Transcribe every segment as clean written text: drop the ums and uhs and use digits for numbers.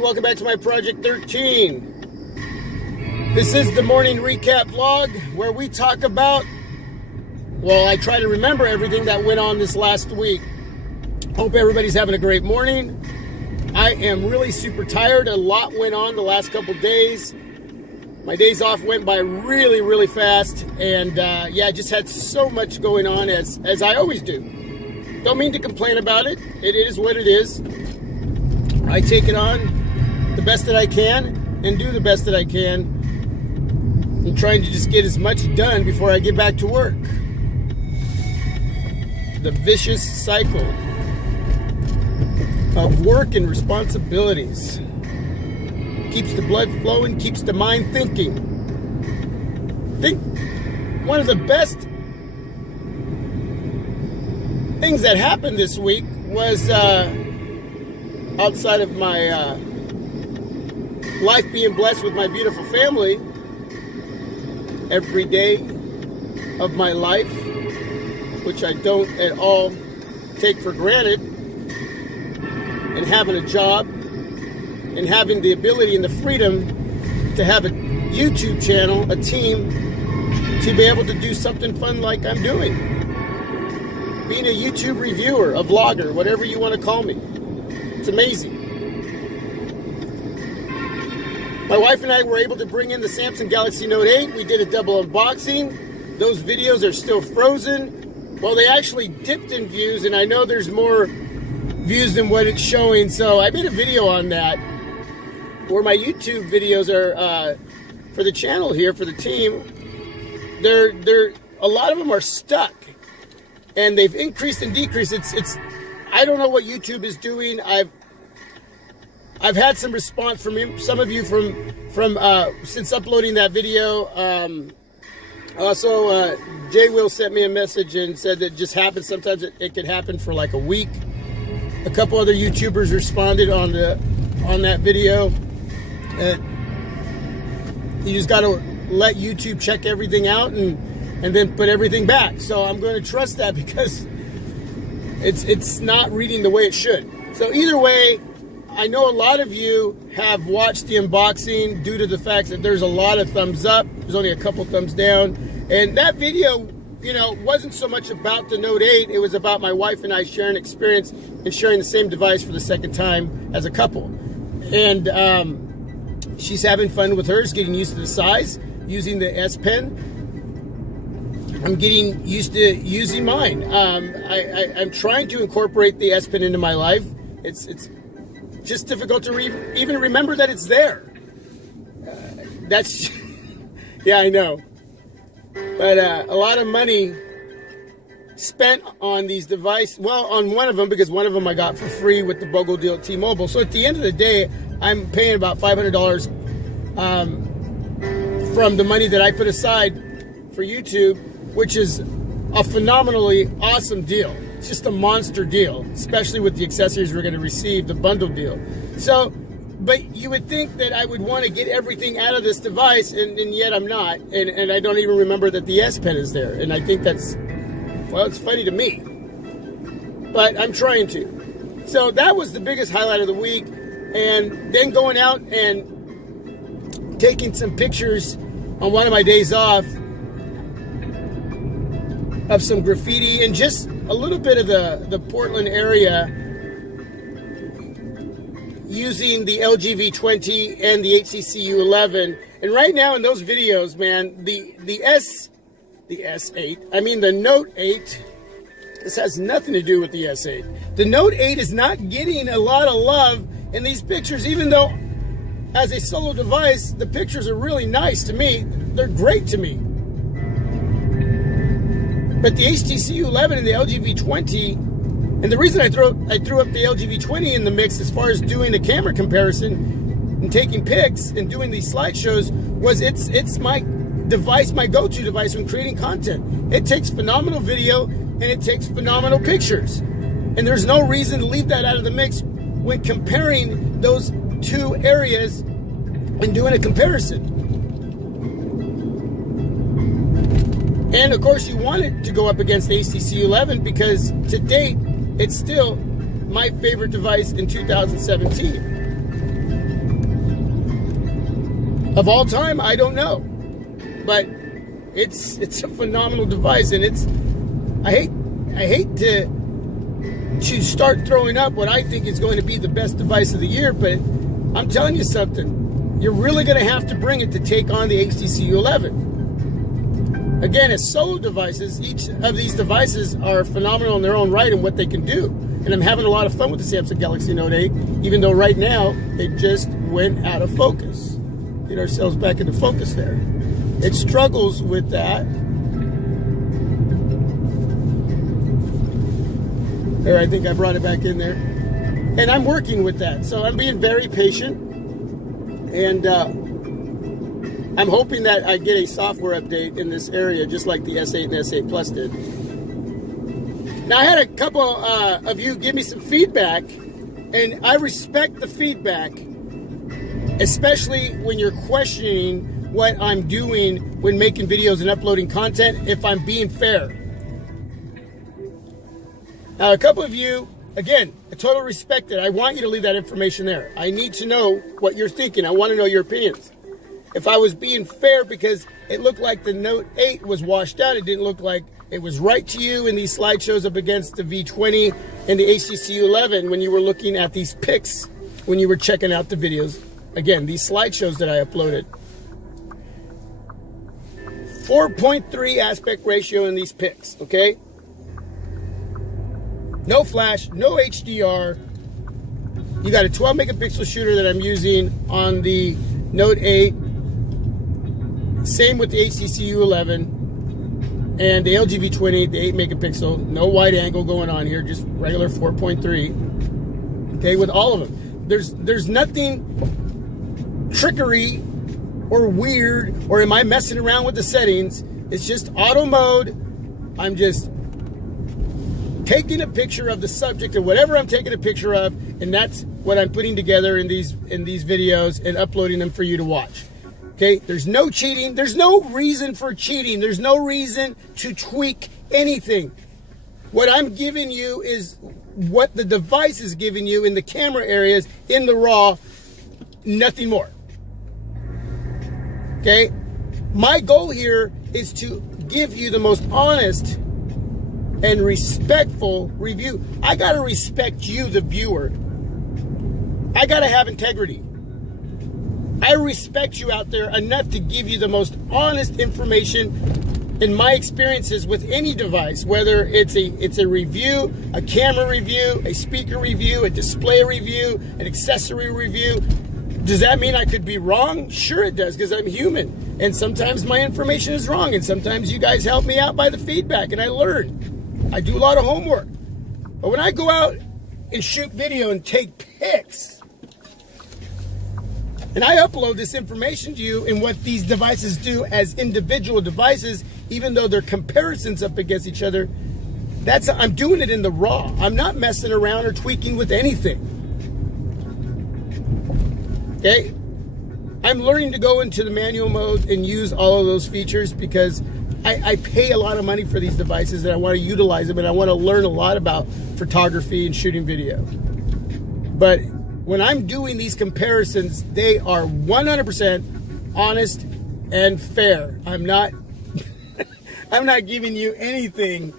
everybody. Welcome back to my Project 13. This is the morning recap vlog where we talk about, well, I try to remember everything that went on this last week. Hope everybody's having a great morning. I am really super tired. A lot went on the last couple days. My days off went by really, really fast. And yeah, I just had so much going on as I always do. Don't mean to complain about it. It is what it is. I take it on the best that I can and do the best that I can. I'm trying to just get as much done before I get back to work. The vicious cycle of work and responsibilities keeps the blood flowing, keeps the mind thinking. I think one of the best things that happened this week was outside of my life being blessed with my beautiful family, every day of my life, which I don't at all take for granted, and having a job and having the ability and the freedom to have a YouTube channel, a team, to be able to do something fun like I'm doing. Being a YouTube reviewer, a vlogger, whatever you want to call me. It's amazing. My wife and I were able to bring in the Samsung Galaxy Note 8. We did a double unboxing. Those videos are still frozen. Well, they actually dipped in views, and I know there's more views than what it's showing, so I made a video on that where my YouTube videos are for the channel here, for the team. They're a lot of them are stuck, and they've increased and decreased. It's I don't know what YouTube is doing. I've had some response from some of you from since uploading that video. Also, Jay Will sent me a message and said that it just happens. Sometimes it could happen for like a week. A couple other YouTubers responded on that video. You just got to let YouTube check everything out and then put everything back. So I'm going to trust that because it's not reading the way it should. So either way, I know a lot of you have watched the unboxing due to the fact that there's a lot of thumbs up. There's only a couple thumbs down. And that video, you know, wasn't so much about the Note 8. It was about my wife and I sharing experience and sharing the same device for the second time as a couple. And she's having fun with hers, getting used to the size, using the S Pen. I'm getting used to using mine. I'm trying to incorporate the S Pen into my life. It's just difficult to even remember that it's there. That's, yeah, I know. But a lot of money spent on these devices. Well, on one of them, because one of them I got for free with the BOGO deal at T-Mobile. So at the end of the day, I'm paying about $500 from the money that I put aside for YouTube, which is a phenomenally awesome deal. It's just a monster deal, especially with the accessories we're going to receive, the bundle deal. So, but you would think that I would want to get everything out of this device, and yet I'm not. And I don't even remember that the S Pen is there. And I think that's, well, it's funny to me. But I'm trying to. So that was the biggest highlight of the week. And then going out and taking some pictures on one of my days off of some graffiti and just a little bit of the Portland area using the LG V20 and the HTC U11. And right now in those videos, man, the Note 8, this has nothing to do with the S8. The Note 8 is not getting a lot of love in these pictures, even though as a solo device, the pictures are really nice to me. They're great to me. But the HTC U11 and the LG V20, and the reason I threw up the LG V20 in the mix as far as doing the camera comparison and taking pics and doing these slideshows was it's my device, my go-to device when creating content. It takes phenomenal video and it takes phenomenal pictures. And there's no reason to leave that out of the mix when comparing those two areas and doing a comparison. And of course you want it to go up against the HTC U11 because to date, it's still my favorite device in 2017. of all time, I don't know. But it's a phenomenal device, and I hate to start throwing up what I think is going to be the best device of the year, but I'm telling you something. You're really going to have to bring it to take on the HTC U11. Again, as solo devices, each of these devices are phenomenal in their own right and what they can do. And I'm having a lot of fun with the Samsung Galaxy Note 8, even though right now they just went out of focus. Get ourselves back into focus there. It struggles with that. There, I think I brought it back in there. And I'm working with that. So I'm being very patient. And I'm hoping that I get a software update in this area, just like the S8 and S8 Plus did. Now, I had a couple of you give me some feedback, and I respect the feedback, especially when you're questioning what I'm doing when making videos and uploading content, if I'm being fair. Now, a couple of you, again, I totally respect it. I want you to leave that information there. I need to know what you're thinking. I want to know your opinions. If I was being fair because it looked like the Note 8 was washed out, it didn't look like it was right to you in these slideshows up against the V20 and the HTC U11 when you were looking at these pics, when you were checking out the videos. Again, these slideshows that I uploaded. 4.3 aspect ratio in these pics, okay? No flash, no HDR. You got a 12 megapixel shooter that I'm using on the Note 8. Same with the HTC U11 and the LG V20, the 8 megapixel. No wide angle going on here, just regular 4.3. Okay, with all of them. There's nothing trickery or weird, or am I messing around with the settings? It's just auto mode. I'm just taking a picture of the subject of whatever I'm taking a picture of, and that's what I'm putting together in these videos and uploading them for you to watch. Okay, there's no cheating. There's no reason for cheating. There's no reason to tweak anything. What I'm giving you is what the device is giving you in the camera areas, in the RAW, nothing more. Okay, my goal here is to give you the most honest and respectful review. I gotta respect you, the viewer. I gotta have integrity. I respect you out there enough to give you the most honest information in my experiences with any device, whether it's a review, a camera review, a speaker review, a display review, an accessory review. Does that mean I could be wrong? Sure it does, because I'm human. And sometimes my information is wrong, and sometimes you guys help me out by the feedback, and I learn. I do a lot of homework. But when I go out and shoot video and take pics, and I upload this information to you and what these devices do as individual devices, even though they're comparisons up against each other, I'm doing it in the raw. I'm not messing around or tweaking with anything. Okay? I'm learning to go into the manual mode and use all of those features because I pay a lot of money for these devices and I want to utilize them and I want to learn a lot about photography and shooting video. But when I'm doing these comparisons, they are 100% honest and fair. I'm not giving you anything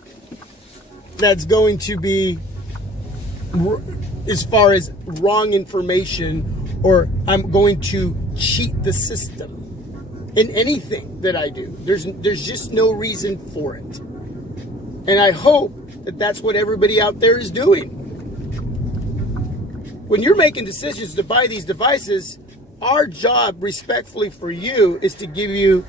that's going to be as far as wrong information, or I'm going to cheat the system in anything that I do. There's just no reason for it. And I hope that that's what everybody out there is doing. When you're making decisions to buy these devices, our job, respectfully for you, is to give you,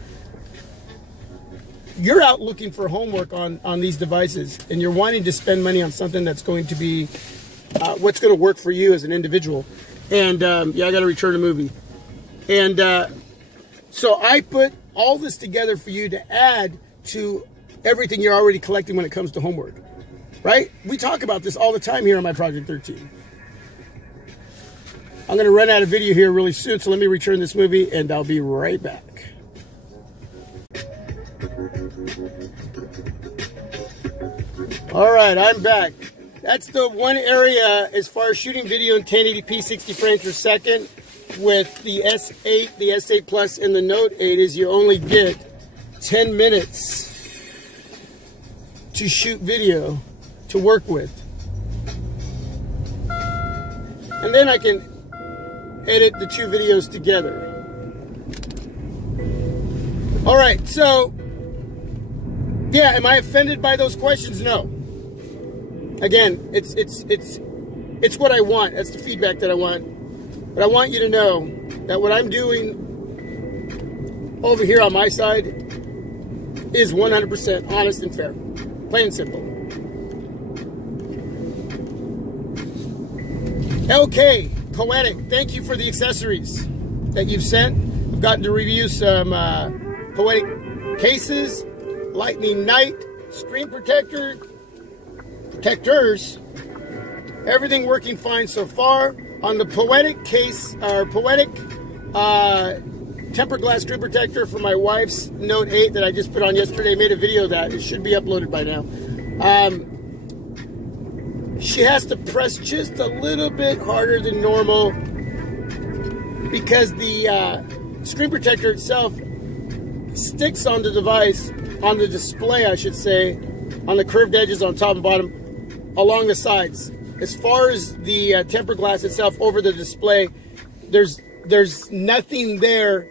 you're out looking for homework on these devices, and you're wanting to spend money on something that's going to be, what's going to work for you as an individual. And yeah, I got to return a movie. And so I put all this together for you to add to everything you're already collecting when it comes to homework, right? We talk about this all the time here on my Project 13. I'm going to run out of video here really soon, so let me return this movie and I'll be right back. All right, I'm back. That's the one area as far as shooting video in 1080p 60 frames per second. with the S8, the S8 Plus, and the Note 8 is you only get 10 minutes to shoot video to work with. And then I can edit the two videos together. All right, so yeah, am I offended by those questions? No. Again, it's what I want. That's the feedback that I want. But I want you to know that what I'm doing over here on my side is 100% honest and fair. Plain and simple. Okay, Poetic, thank you for the accessories that you've sent. I've gotten to review some Poetic cases, Lightning Night, screen protectors, everything working fine so far. On the Poetic case, or Poetic tempered glass screen protector for my wife's Note 8 that I just put on yesterday, I made a video of that. It should be uploaded by now. She has to press just a little bit harder than normal because the screen protector itself sticks on the device, on the display, I should say, on the curved edges on top and bottom, along the sides. As far as the tempered glass itself over the display, there's nothing there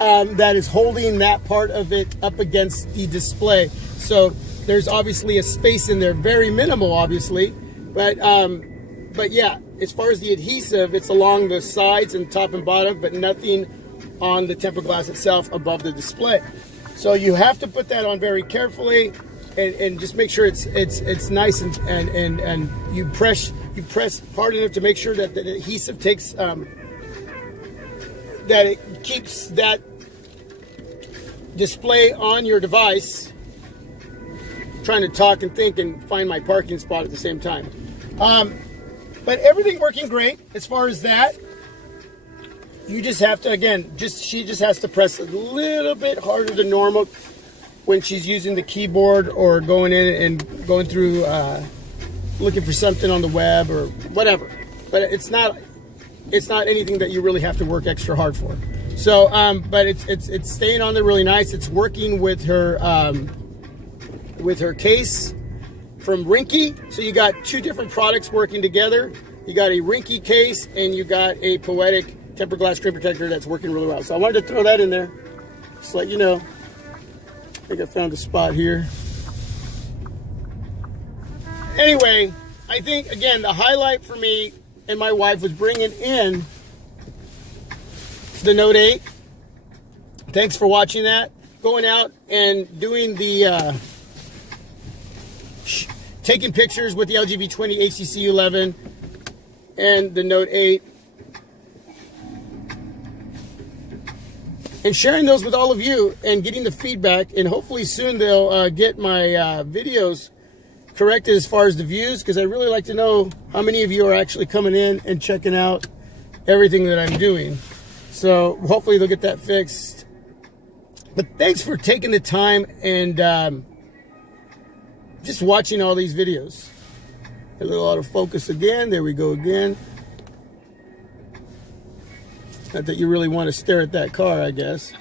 that is holding that part of it up against the display. So there's obviously a space in there, very minimal, obviously, but yeah, as far as the adhesive, it's along the sides and top and bottom, but nothing on the tempered glass itself above the display. So you have to put that on very carefully and just make sure it's nice and you press hard enough to make sure that the adhesive takes that it keeps that display on your device. I'm trying to talk and think and find my parking spot at the same time. But everything working great as far as that. You just have to, again, she just has to press a little bit harder than normal when she's using the keyboard or going in and going through looking for something on the web or whatever. But it's not anything that you really have to work extra hard for. So, but it's staying on there really nice. It's working with her case from Rinky. So you got two different products working together. You got a Rinky case and you got a Poetic tempered glass screen protector that's working really well. So I wanted to throw that in there, just to let you know. I think I found a spot here. Anyway, I think, again, the highlight for me and my wife was bringing in the Note 8. Thanks for watching that. Going out and doing the taking pictures with the LG V20 HTC U11 and the Note 8. And sharing those with all of you and getting the feedback, and hopefully soon they'll get my videos corrected as far as the views, because I really like to know how many of you are actually coming in and checking out everything that I'm doing. So hopefully they'll get that fixed. But thanks for taking the time and just watching all these videos. A little out of focus again. There we go again. Not that you really want to stare at that car, I guess.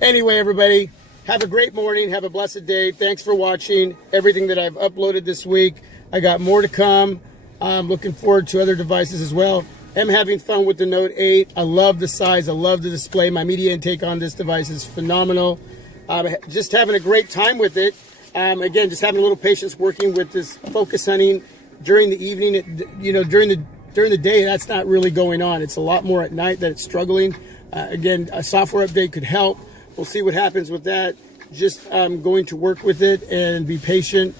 Anyway, everybody, have a great morning. Have a blessed day. Thanks for watching everything that I've uploaded this week. I got more to come. I'm looking forward to other devices as well. I'm having fun with the Note 8. I love the size. I love the display. My media intake on this device is phenomenal. Just having a great time with it. Again, just having a little patience working with this focus hunting during the evening. You know, during the day, that's not really going on. It's a lot more at night that it's struggling. Again, a software update could help. We'll see what happens with that. Just going to work with it and be patient.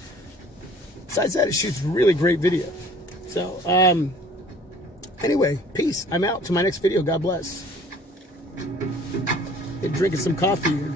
Besides that, it shoots really great video. So, anyway, peace. I'm out to my next video. God bless. Been drinking some coffee here.